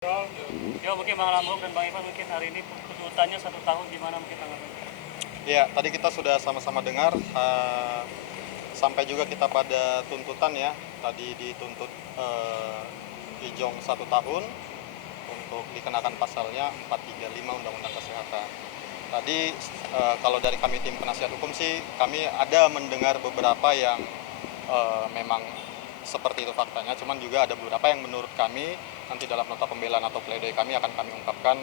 Ya mungkin Bang Lambok dan Bang Ivan mungkin hari ini tuntutannya 1 tahun gimana mungkin tanggapannya? Ya, tadi kita sudah sama-sama dengar, sampai juga kita pada tuntutan ya. Tadi dituntut Ijong 1 tahun untuk dikenakan pasalnya 435 Undang-Undang Kesehatan. Tadi kalau dari kami tim penasihat hukum sih, kami ada mendengar beberapa yang memang seperti itu faktanya, cuman juga ada beberapa yang menurut kami nanti dalam nota pembelaan atau pledoi kami akan kami ungkapkan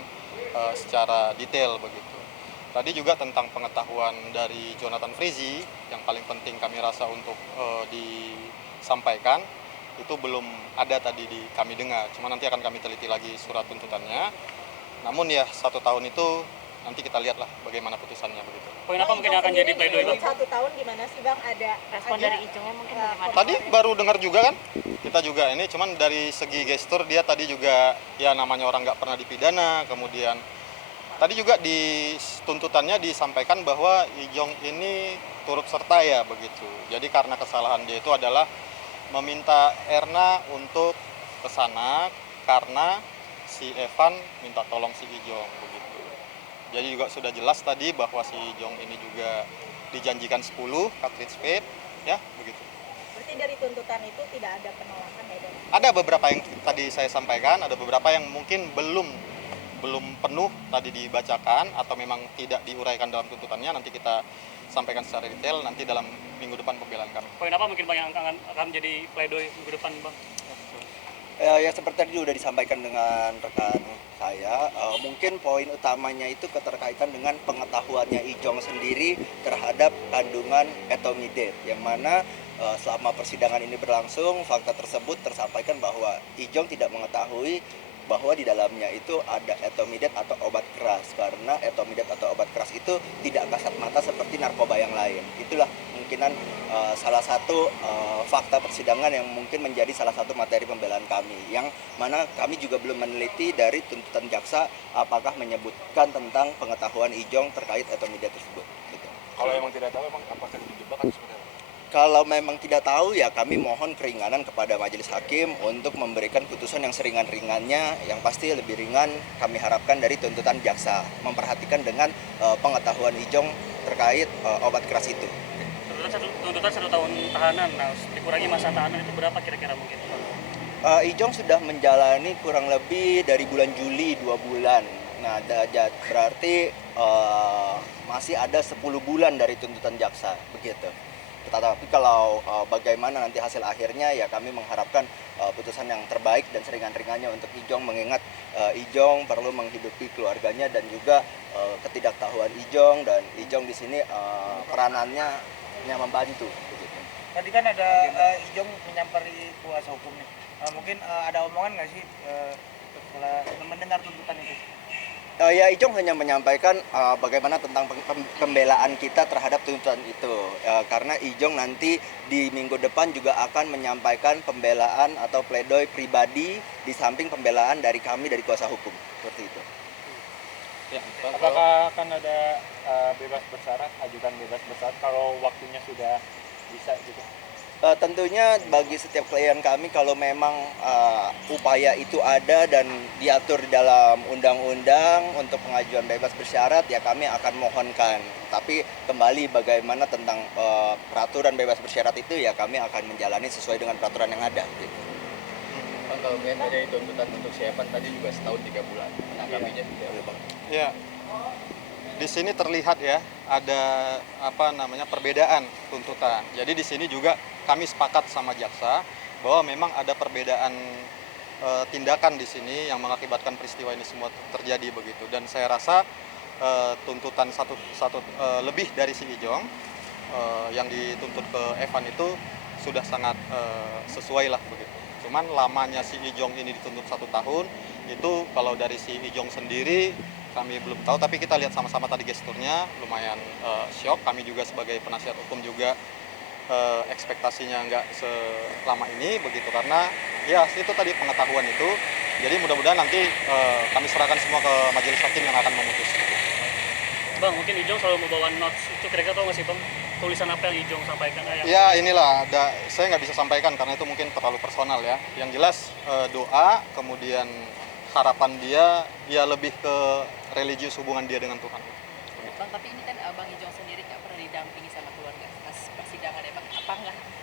secara detail begitu. Tadi juga tentang pengetahuan dari Jonathan Frizi, yang paling penting kami rasa untuk disampaikan, itu belum ada tadi kami dengar. Cuma nanti akan kami teliti lagi surat tuntutannya. Namun ya 1 tahun itu nanti kita lihatlah bagaimana putusannya begitu. Poin apa mungkin yang akan jadi pledoi Bang? 1 tahun gimana sih Bang? Ada Respon dari Ijongnya mungkin bagaimana? Tadi baru dengar juga kan, kita juga ini cuman dari segi gestur dia tadi juga ya namanya orang nggak pernah dipidana, kemudian tadi juga di tuntutannya disampaikan bahwa Ijong ini turut serta ya begitu. Jadi karena kesalahan dia itu adalah meminta Erna untuk ke sana karena si Evan minta tolong si Ijong begitu. Jadi juga sudah jelas tadi bahwa si Ijong ini juga dijanjikan 10 cartridge vape ya begitu. berarti dari tuntutan itu tidak ada penolakan ya Dok? Ada beberapa yang tadi saya sampaikan, ada beberapa yang mungkin belum penuh tadi dibacakan atau memang tidak diuraikan dalam tuntutannya, nanti kita sampaikan secara detail nanti dalam minggu depan pembelaan kami. Poin apa mungkin Bang yang akan jadi pledoi minggu depan Bang? Ya seperti tadi sudah disampaikan dengan rekan saya, mungkin poin utamanya itu keterkaitan dengan pengetahuannya Ijong sendiri terhadap kandungan etomidate, yang mana selama persidangan ini berlangsung fakta tersebut tersampaikan bahwa Ijong tidak mengetahui bahwa di dalamnya itu ada etomidate atau obat keras, karena etomidate atau obat keras itu tidak kasat mata seperti narkoba yang lain. Itulah kemungkinan salah satu fakta persidangan yang mungkin menjadi salah satu materi pembelaan kami, yang mana kami juga belum meneliti dari tuntutan jaksa apakah menyebutkan tentang pengetahuan Ijong terkait etomidate tersebut gitu. Kalau emang tidak tahu, emang apakah dijebak atau seperti apa? Kalau memang tidak tahu ya kami mohon keringanan kepada majelis hakim untuk memberikan putusan yang seringan-ringannya, yang pasti lebih ringan kami harapkan dari tuntutan jaksa, memperhatikan dengan pengetahuan Ijong terkait obat keras itu. Tuntutan 1 tahun tahanan, nah dikurangi masa tahanan itu berapa kira-kira mungkin? Ijong sudah menjalani kurang lebih dari bulan Juli 2 bulan. Nah, berarti masih ada 10 bulan dari tuntutan jaksa begitu. Tetapi kalau bagaimana nanti hasil akhirnya ya kami mengharapkan putusan yang terbaik dan seringan-ringannya untuk Ijong, mengingat Ijong perlu menghidupi keluarganya dan juga ketidaktahuan Ijong, dan Ijong di sini peranannya hanya membantu begitu. Tadi kan ada Ijong menyampari kuasa hukumnya. Mungkin ada omongan nggak sih setelah mendengar tuntutan itu? Ya, Ijong hanya menyampaikan bagaimana tentang pembelaan kita terhadap tuntutan itu, karena Ijong nanti di minggu depan juga akan menyampaikan pembelaan atau pledoi pribadi di samping pembelaan dari kami dari kuasa hukum seperti itu. Ya, apakah akan ada bebas bersyarat, ajudan bebas bersyarat kalau waktunya sudah bisa gitu? Tentunya bagi setiap klien kami, kalau memang upaya itu ada dan diatur dalam undang-undang untuk pengajuan bebas bersyarat, ya kami akan mohonkan. Tapi kembali bagaimana tentang peraturan bebas bersyarat itu, ya kami akan menjalani sesuai dengan peraturan yang ada. Bang, kalau melihat dari tuntutan untuk si Evan tadi juga setahun 3 bulan, menanggapinya tidak Bang? Ya, di sini terlihat ya ada perbedaan tuntutan. Jadi di sini juga kami sepakat sama jaksa bahwa memang ada perbedaan tindakan di sini yang mengakibatkan peristiwa ini semua terjadi begitu. Dan saya rasa tuntutan lebih dari si Ijong yang dituntut ke Evan itu sudah sangat sesuai lah begitu. Cuman lamanya si Ijong ini dituntut 1 tahun itu kalau dari si Ijong sendiri kami belum tahu, tapi kita lihat sama-sama tadi gesturnya lumayan shock. Kami juga sebagai penasihat hukum juga ekspektasinya nggak selama ini begitu, karena ya itu tadi pengetahuan itu. Jadi mudah-mudahan nanti kami serahkan semua ke majelis hakim yang akan memutus. Bang, mungkin Ijong selalu membawa notes itu, kira-kira tahu nggak sih Bang tulisan apa yang Ijong sampaikan? Ya inilah, saya nggak bisa sampaikan karena itu mungkin terlalu personal ya. Yang jelas doa, kemudian harapan dia ya lebih ke religius hubungan dia dengan Tuhan. Bang, tapi ini kan Bang Ijong sendiri nggak pernah didampingi sama keluarga pas persidangan ya Bang.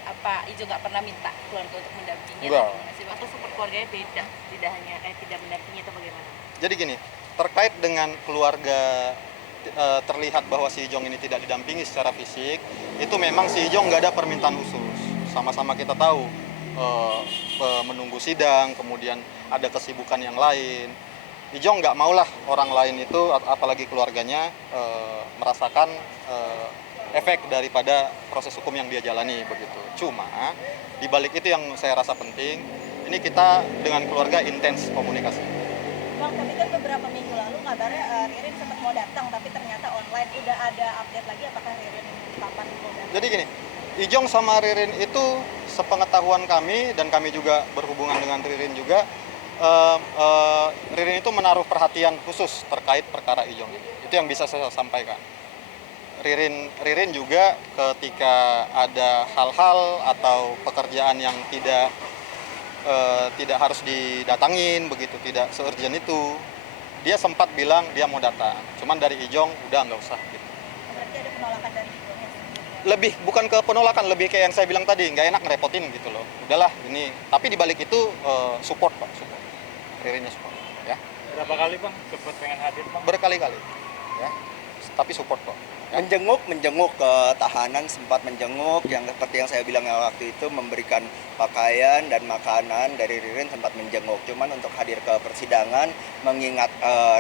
Apa Ijong nggak pernah minta keluarga untuk mendampingi? Enggak. Atau gimana sih, Bang? Atau support keluarganya beda, tidak hanya tidak mendampingi atau bagaimana? Jadi gini, terkait dengan keluarga terlihat bahwa si Ijong ini tidak didampingi secara fisik, itu memang si Ijong nggak ada permintaan khusus. Sama-sama kita tahu menunggu sidang, kemudian ada kesibukan yang lain. Ijong nggak maulah orang lain itu, apalagi keluarganya, merasakan efek daripada proses hukum yang dia jalani begitu. Cuma di balik itu yang saya rasa penting, ini kita dengan keluarga intens komunikasi. Bang, tapi kan beberapa minggu lalu kabarnya Ririn sempat mau datang, tapi ternyata online. Udah ada update lagi apakah Ririn kapan mau datang? Jadi gini, Ijong sama Ririn itu sepengetahuan kami, dan kami juga berhubungan dengan Ririn juga, Ririn itu menaruh perhatian khusus terkait perkara Ijong ini. Itu yang bisa saya sampaikan. Ririn juga ketika ada hal-hal atau pekerjaan yang tidak harus didatangin begitu, tidak se-urgent itu, dia sempat bilang dia mau datang. Cuman dari Ijong udah nggak usah gitu. Berarti ada penolakan dari Ijongnya sendiri. Lebih bukan ke penolakan, lebih kayak yang saya bilang tadi, nggak enak ngerepotin gitu loh. Udahlah ini. Tapi di balik itu support Pak, support. Ririnnya support ya. Berapa kali Bang sempat pengen hadir Bang? Berkali-kali ya. Tapi support kok. menjenguk ke tahanan, sempat menjenguk yang seperti yang saya bilang waktu itu, memberikan pakaian dan makanan. Dari Ririn sempat menjenguk, cuman untuk hadir ke persidangan mengingat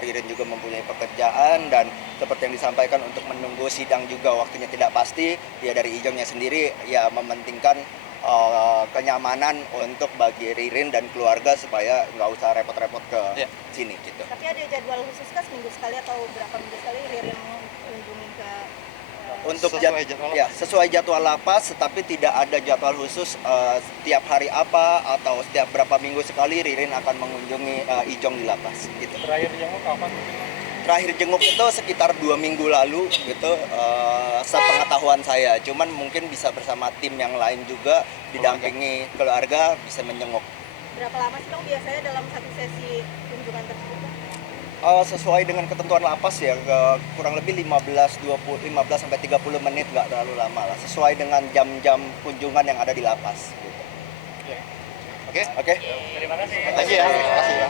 Ririn juga mempunyai pekerjaan dan seperti yang disampaikan untuk menunggu sidang juga waktunya tidak pasti, dia dari Ijongnya sendiri ya mementingkan kenyamanan untuk bagi Ririn dan keluarga supaya nggak usah repot-repot ke sini gitu. Tapi ada jadwal khusus kah seminggu sekali atau berapa minggu sekali Ririn mengunjungi ke Untuk sesuai jadwal lapas, tetapi tidak ada jadwal khusus setiap hari apa atau setiap berapa minggu sekali Ririn akan mengunjungi Ijong di lapas gitu. Terakhir jenguk kapan? Terakhir jenguk itu sekitar 2 minggu lalu gitu, sepengetahuan saya. Cuman mungkin bisa bersama tim yang lain juga, didampingi keluarga, bisa menjenguk. berapa lama sih Bang biasanya dalam satu sesi kunjungan tersebut? Sesuai dengan ketentuan lapas ya, kurang lebih 15 sampai 30 menit, nggak terlalu lama lah. Sesuai dengan jam-jam kunjungan yang ada di lapas. Gitu. Oke. Oke. Terima kasih. Thank you ya. Terima kasih ya.